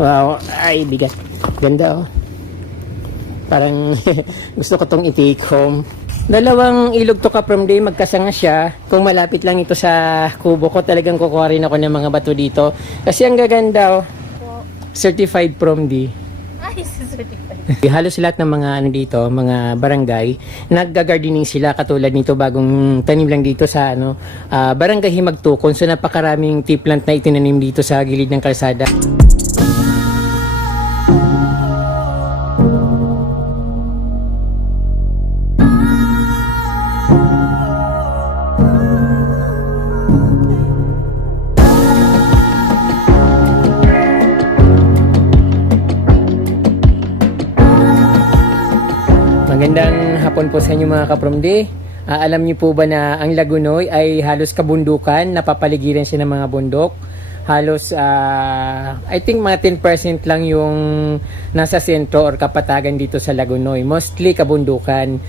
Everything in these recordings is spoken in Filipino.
Wow, ay bigat. Ganda oh. Parang gusto ko tong i-take home. Dalawang ilog to ka from day, magkasanga siya. Kung malapit lang ito sa kubo ko, talagang kukuha rin ako ng mga bato dito. Kasi ang gaganda oh. Certified from D. Ay, certified. Halos lahat ng mga ano dito, mga barangay, nagga-gardening sila katulad nito, bagong tanim lang dito sa barangay Himagtukon. So napakaraming tea plant na itinanim dito sa gilid ng kalsada. Magandang hapon po sa inyo mga kapromde. Alam niyo po ba na ang Lagunoy ay halos kabundukan, napapaligiran siya ng mga bundok. Halos I think mga 10% lang yung nasa sentro or kapatagan dito sa Lagunoy. Mostly kabundukan.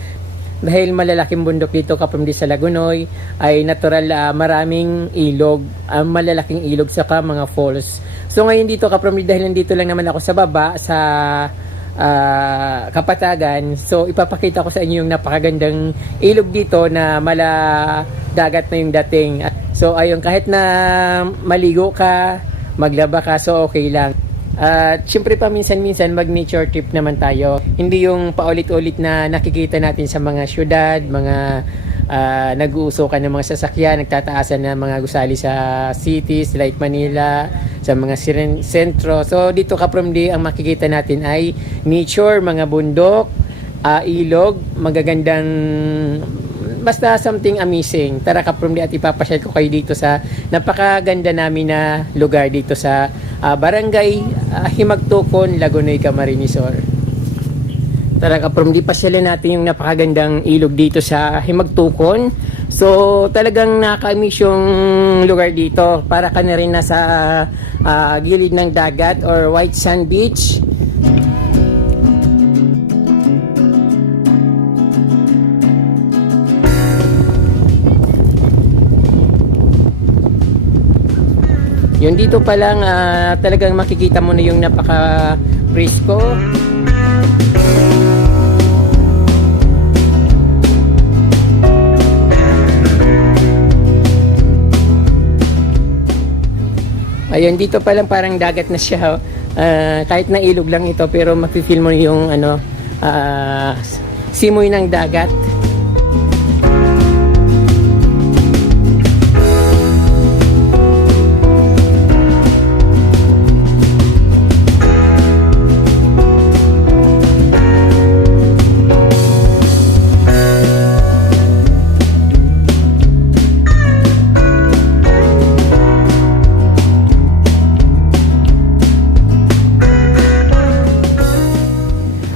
Dahil malalaking bundok dito kapromde sa Lagunoy ay natural maraming ilog, malalaking ilog saka mga falls. So ngayon dito kapromde, dahil nandito lang naman ako sa baba sa kapatagan, so ipapakita ko sa inyo yung napakagandang ilog dito na mala dagat na yung dating. So ayun, kahit na maligo ka, maglaba ka, so okay lang. At syempre paminsan-minsan mag nature trip naman tayo, hindi yung paulit-ulit na nakikita natin sa mga syudad, mga nag-uusukan ng mga sasakyan, nagtataasan ng mga gusali sa cities like Manila, sa mga sentro. So dito kapromde, ang makikita natin ay nature, mga bundok, ilog, magagandang, basta something amazing. Tara kapromde at ipapasyal ko kayo dito sa napakaganda namin na lugar dito sa barangay Himagtukon, Lagunoy, Camarines Sur. Tara kapromde, pasyalan natin yung napakagandang ilog dito sa Himagtukon. So talagang nakaka-miss yung lugar dito. Para ka na rin nasa gilid ng dagat or white sand beach. Yun dito pa lang talagang makikita mo na yung napaka-presko. Ayun, dito pa lang parang dagat na siya. Kahit na ilog lang ito, pero mafe-feel mo yung simoy ng dagat.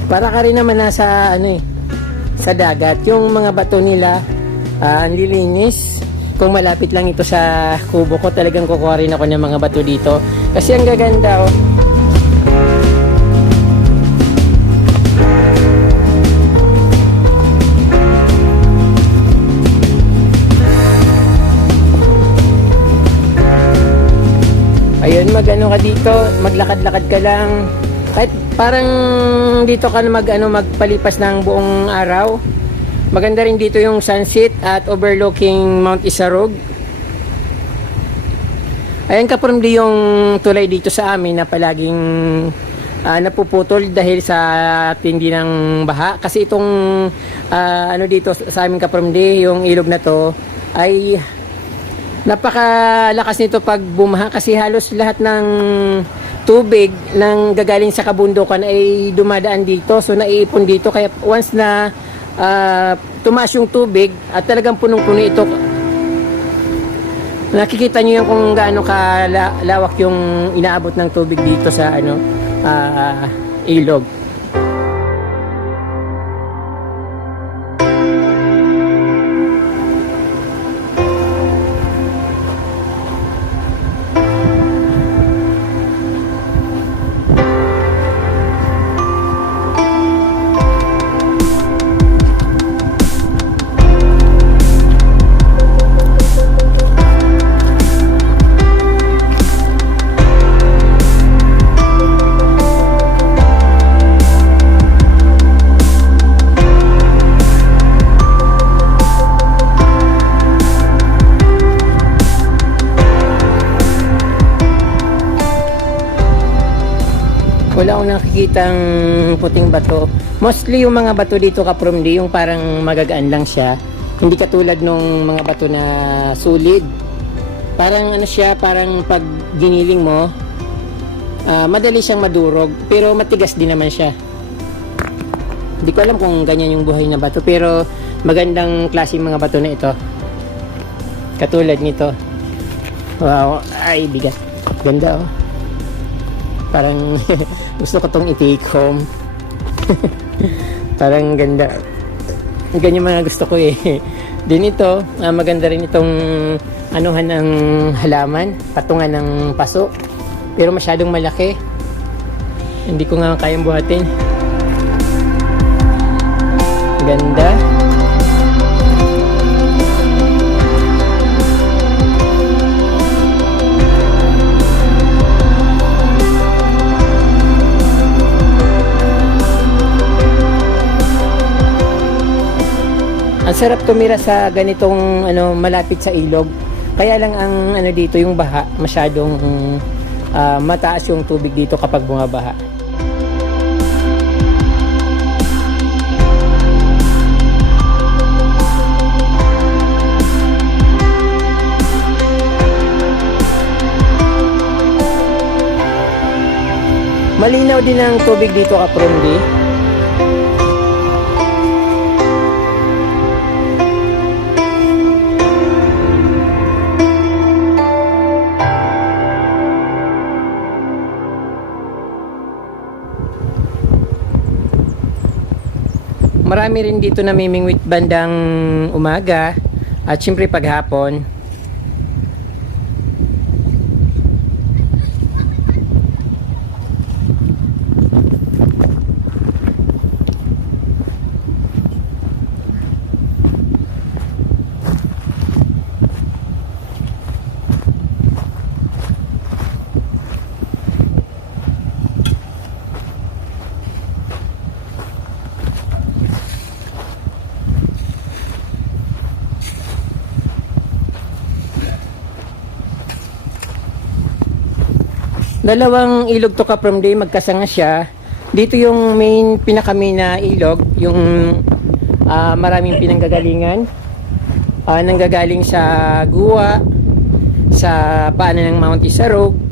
Para ka rin naman nasa sa dagat. Yung mga bato nila ang lilinis. Kung malapit lang ito sa kubo ko, talagang kukuha rin ako ng mga bato dito kasi ang gaganda oh. Ayun, magano ka dito, maglakad-lakad ka lang. Kahit parang dito ka na magpalipas ng buong araw. Maganda rin dito yung sunset at overlooking Mount Isarog. Ayan kapromde yung tulay dito sa amin na palaging napuputol dahil sa tindi ng baha. Kasi itong dito sa amin kapromde, yung ilog na to ay napakalakas nito pag bumaha kasi halos lahat ng tubig nang gagaling sa kabundukan ay dumadaan dito, so naiipon dito, kaya once na tumaas yung tubig at talagang punong-puno ito, nakikita nyo yung kung gaano kalawak yung inaabot ng tubig dito sa ilog. Wala akong nakikitang puting bato. Mostly yung mga bato dito Kapromdi, yung parang magagaan lang siya. Hindi katulad nung mga bato na solid. Parang ano siya, parang pag giniling mo, madali siyang madurog. Pero matigas din naman siya. Hindi ko alam kung ganyan yung buhay na bato. Pero magandang klaseng mga bato na ito. Katulad nito. Wow, ay bigat. Ganda oh. Parang gusto ko tong i-take home. Parang ganda. Ganyan mga gusto ko eh. Din ito, maganda rin itong anuhan ng halaman, patungan ng paso. Pero masyadong malaki. Hindi ko nga kayang buhatin. Ganda. Ang sarap tumira sa ganitong malapit sa ilog. Kaya lang ang dito yung baha, masyadong mataas yung tubig dito kapag bumabaha. Malinaw din ang tubig dito Kapromdi. Marami rin dito namimingwit bandang umaga at syempre paghapon. Dalawang ilog to Kapromdi, magkasanga siya. Dito yung main pinakami na ilog, yung maraming pinanggagalingan. Nanggagaling sa Guwa, sa paanan ng Mount Isarog.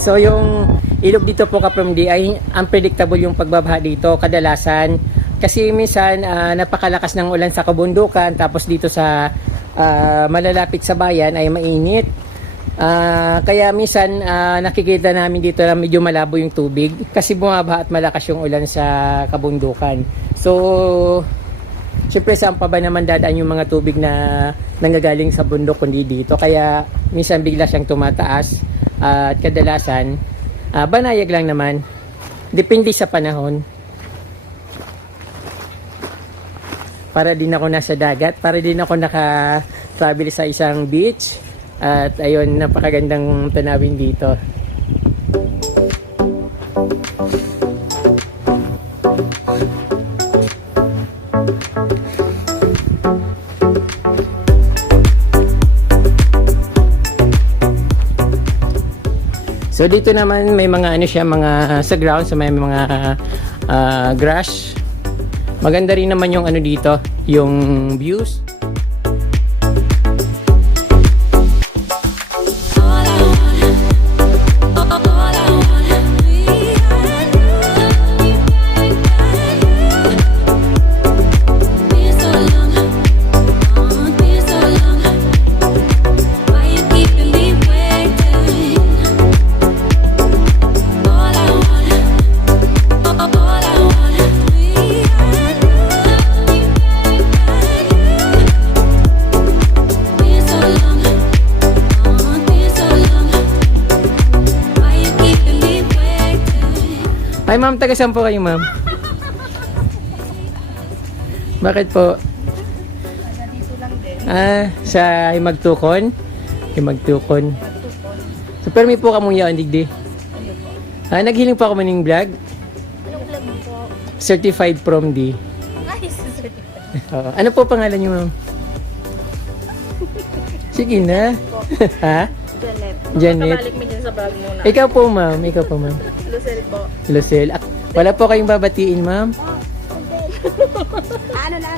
So yung ilog dito po Kapromdi ay unpredictable yung pagbabaha dito kadalasan kasi minsan napakalakas ng ulan sa kabundukan tapos dito sa malalapit sa bayan ay mainit. Kaya minsan nakikita namin dito na medyo malabo yung tubig kasi bumabaha at malakas yung ulan sa kabundukan. So syempre saan pa ba naman dadaan yung mga tubig na nanggagaling sa bundok kundi dito, kaya minsan bigla siyang tumataas. At kadalasan banayag lang naman, depende sa panahon. Para din ako nasa dagat, para din ako naka-travel sa isang beach. At ayun, napakagandang tanawin dito. So dito naman may mga mga sa ground, so may mga grass. Maganda rin naman yung dito, yung views. Ay, ma'am, taga saan po kayo, ma'am? Bakit po? Dito lang din. Sa Himagtukon? Himagtukon. So, pero may po kamuya, digdi. Naghiling po ako maning vlog. Anong vlog mo po? Certified from D. Ay, certified. Ano po pangalan niyo, ma'am? Sige na. Ha? Janet. Janet. Kabalik mo dyan sa vlog muna. Ikaw po, ma'am. Ikaw po, ma'am. Lucel po. Lucel. Wala po kayong babatiin, ma'am? Ano na,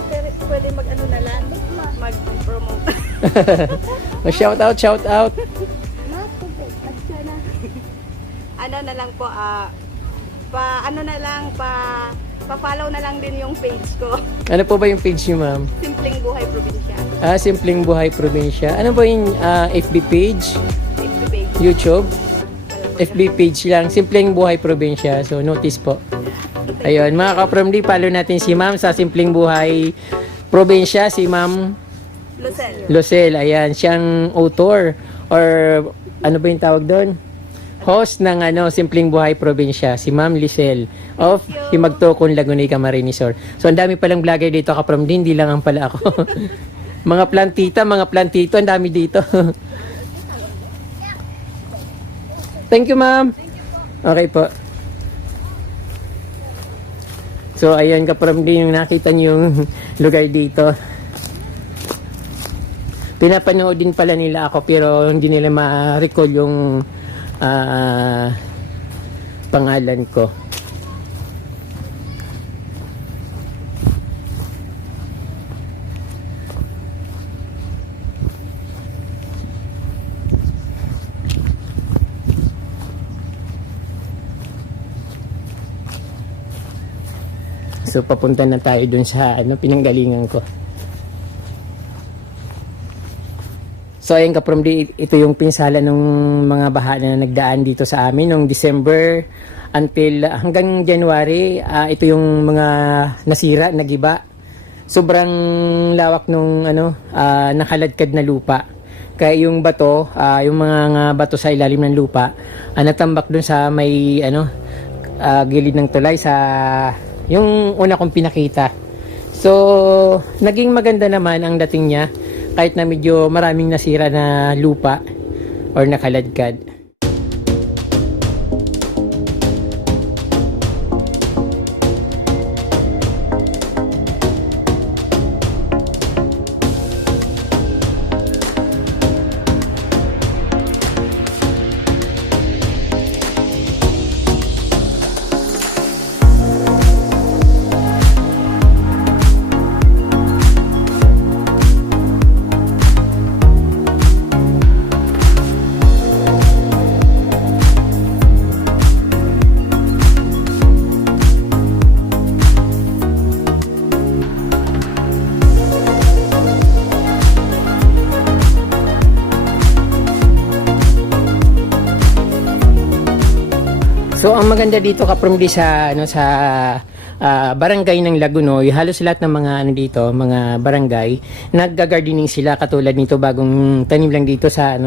pwede mag-ano na lang? Mag-promote. Shout out, shout out. Ano na lang po, pa-follow na lang din yung page ko. Ano po ba yung page niyo, ma'am? Simpleng Buhay Probinsya. Simpleng Buhay Probinsya. Ano ba yung FB page? FB page. YouTube? FB page lang. Simpleng Buhay Probinsya. So, notice po. Ayun, mga ka-From D, follow natin si ma'am sa Simpleng Buhay Probinsya. Si ma'am Lucel. Lucel. Ayan, siyang author or ano ba yung tawag doon? Host ng Simpleng Buhay Probinsya, si Ma'am Lucel of Himagtukon, Laguna, Camarines Sur. So, ang dami palang vlogger dito ka-From D, hindi lang ang pala ako. Mga plantito, ang dami dito. Thank you, ma'am. Okay po. So, ayun ka-From D, yung nakita niyo yung lugar dito. Pinapanood din pala nila ako pero hindi nila ma-recall yung pangalan ko. So papunta na tayo dun sa pinanggalingan ko. So ayun ka-From D, ito yung pinsala ng mga baha na nagdaan dito sa amin noong December until hanggang January. Ito yung mga nasira, nagiba. Sobrang lawak nung nakaladkad na lupa. Kaya yung bato, yung mga bato sa ilalim ng lupa, natambak dun sa may gilid ng tulay sa yung una kong pinakita. So naging maganda naman ang dating niya. Kahit na medyo maraming nasira na lupa or nakaladkad. So ang maganda dito ka-From D sa barangay ng Lagunoy, halos lahat ng mga dito, mga barangay, nagga-gardening sila katulad nito, bagong tanim lang dito sa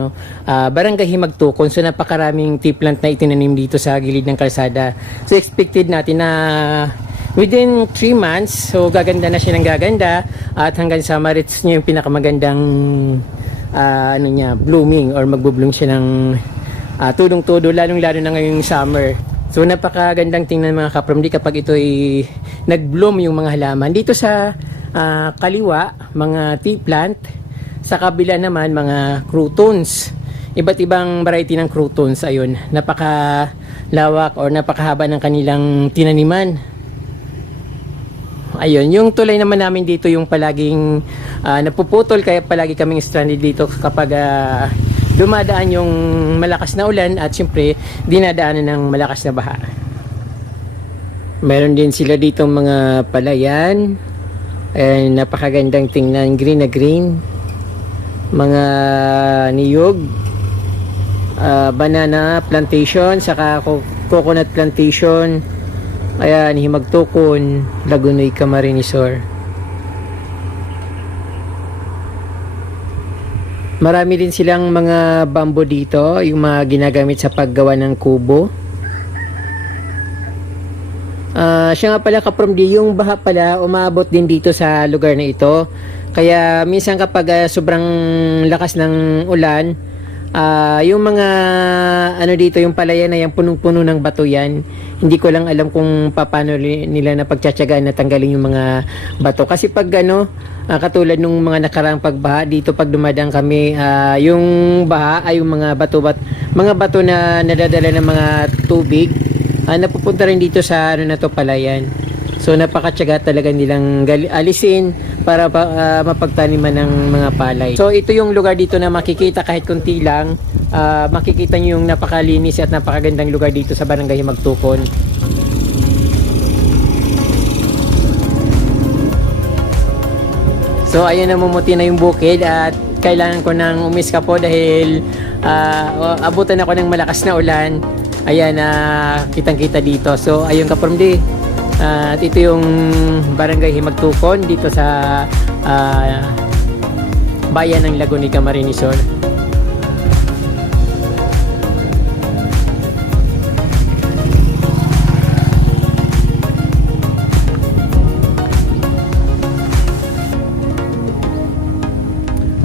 barangay Himagtukon. So napakaraming tea plant na itinanim dito sa gilid ng kalsada. So expected natin na within 3 months, so gaganda na siya ng gaganda at hanggang sa ma-reach niya yung pinakamagandang blooming or magbo-bloom siya ng tudong-tudo, lalong-lalo na ngayong summer. So napakagandang tingnan mga ka-From D kapag ito ay nag-bloom yung mga halaman. Dito sa kaliwa, mga tea plant. Sa kabila naman, mga croutons. Iba't ibang variety ng croutons. Ayun, napakalawak or napakahaba ng kanilang tinaniman. Ayun, yung tulay naman namin dito yung palaging napuputol, kaya palagi kaming stranded dito kapag dumadaan yung malakas na ulan at syempre dinadaanan ng malakas na baha. Meron din sila dito mga palayan. Napakagandang tingnan, green na green. Mga niyog, banana plantation, saka coconut plantation. Ayan, Himagtukon, Laguna, Camarines Sur. Marami din silang mga bamboo dito, yung mga ginagamit sa paggawa ng kubo. Siya nga pala kaprom di, yung baha pala umabot din dito sa lugar na ito. Kaya minsan kapag sobrang lakas ng ulan, yung mga ano dito, yung palayan na yan, punong-puno ng bato yan. Hindi ko lang alam kung paano nila na pagtsatsagaan na tanggalin yung mga bato. Kasi pag katulad nung mga nakaraang pagbaha dito, pag dumadaan kami, yung baha ay yung mga bato na nadadala ng mga tubig, napupunta rin dito sa ano na to, palayan. So napakatyaga talaga nilang alisin para mapagtaniman ng mga palay. So ito yung lugar dito na makikita kahit kunti lang. Makikita nyo yung napakalinis at napakagandang lugar dito sa Barangay Himagtukon. So ayun, namumuti na yung bukid at kailangan ko nang umiska po dahil abutan ako ng malakas na ulan. Ayan, kitang-kita dito. So ayun kapormdi. At ito yung Barangay Himagtukon dito sa bayan ng Laguna, Camarines Sur.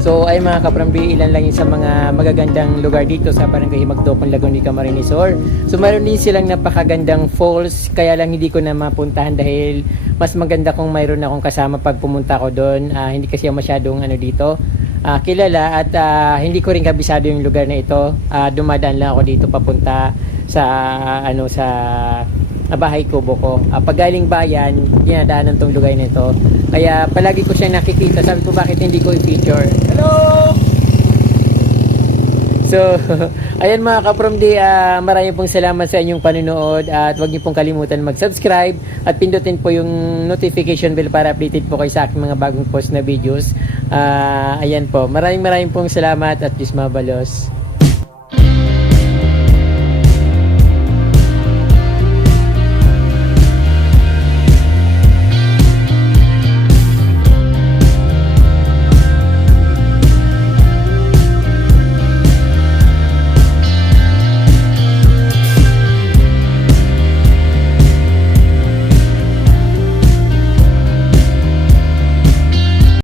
So ay mga kaprambi, ilan lang yun sa mga magagandang lugar dito sa Barangay Himagtukon, Laguna, Camarines Sur. So mayroon din silang napakagandang falls, kaya lang hindi ko na mapuntahan dahil mas maganda kung mayroon akong kasama pag pumunta ko doon. Hindi kasi masyadong dito kilala at hindi ko rin kabisado yung lugar na ito. Dumadaan lang ako dito papunta sa sa bahay kubo ko. Pag galing bayan, dinadaanan tong lugar na ito. Kaya palagi ko siya nakikita. Sabi ko, bakit hindi ko i-feature? Hello! So, ayan mga kapromdi, maraming pong salamat sa inyong panunood at huwag niyo pong kalimutan mag-subscribe at pindutin po yung notification bell para updated po kayo sa aking mga bagong post na videos. Ayan po, maraming pong salamat at Diyos mabalos.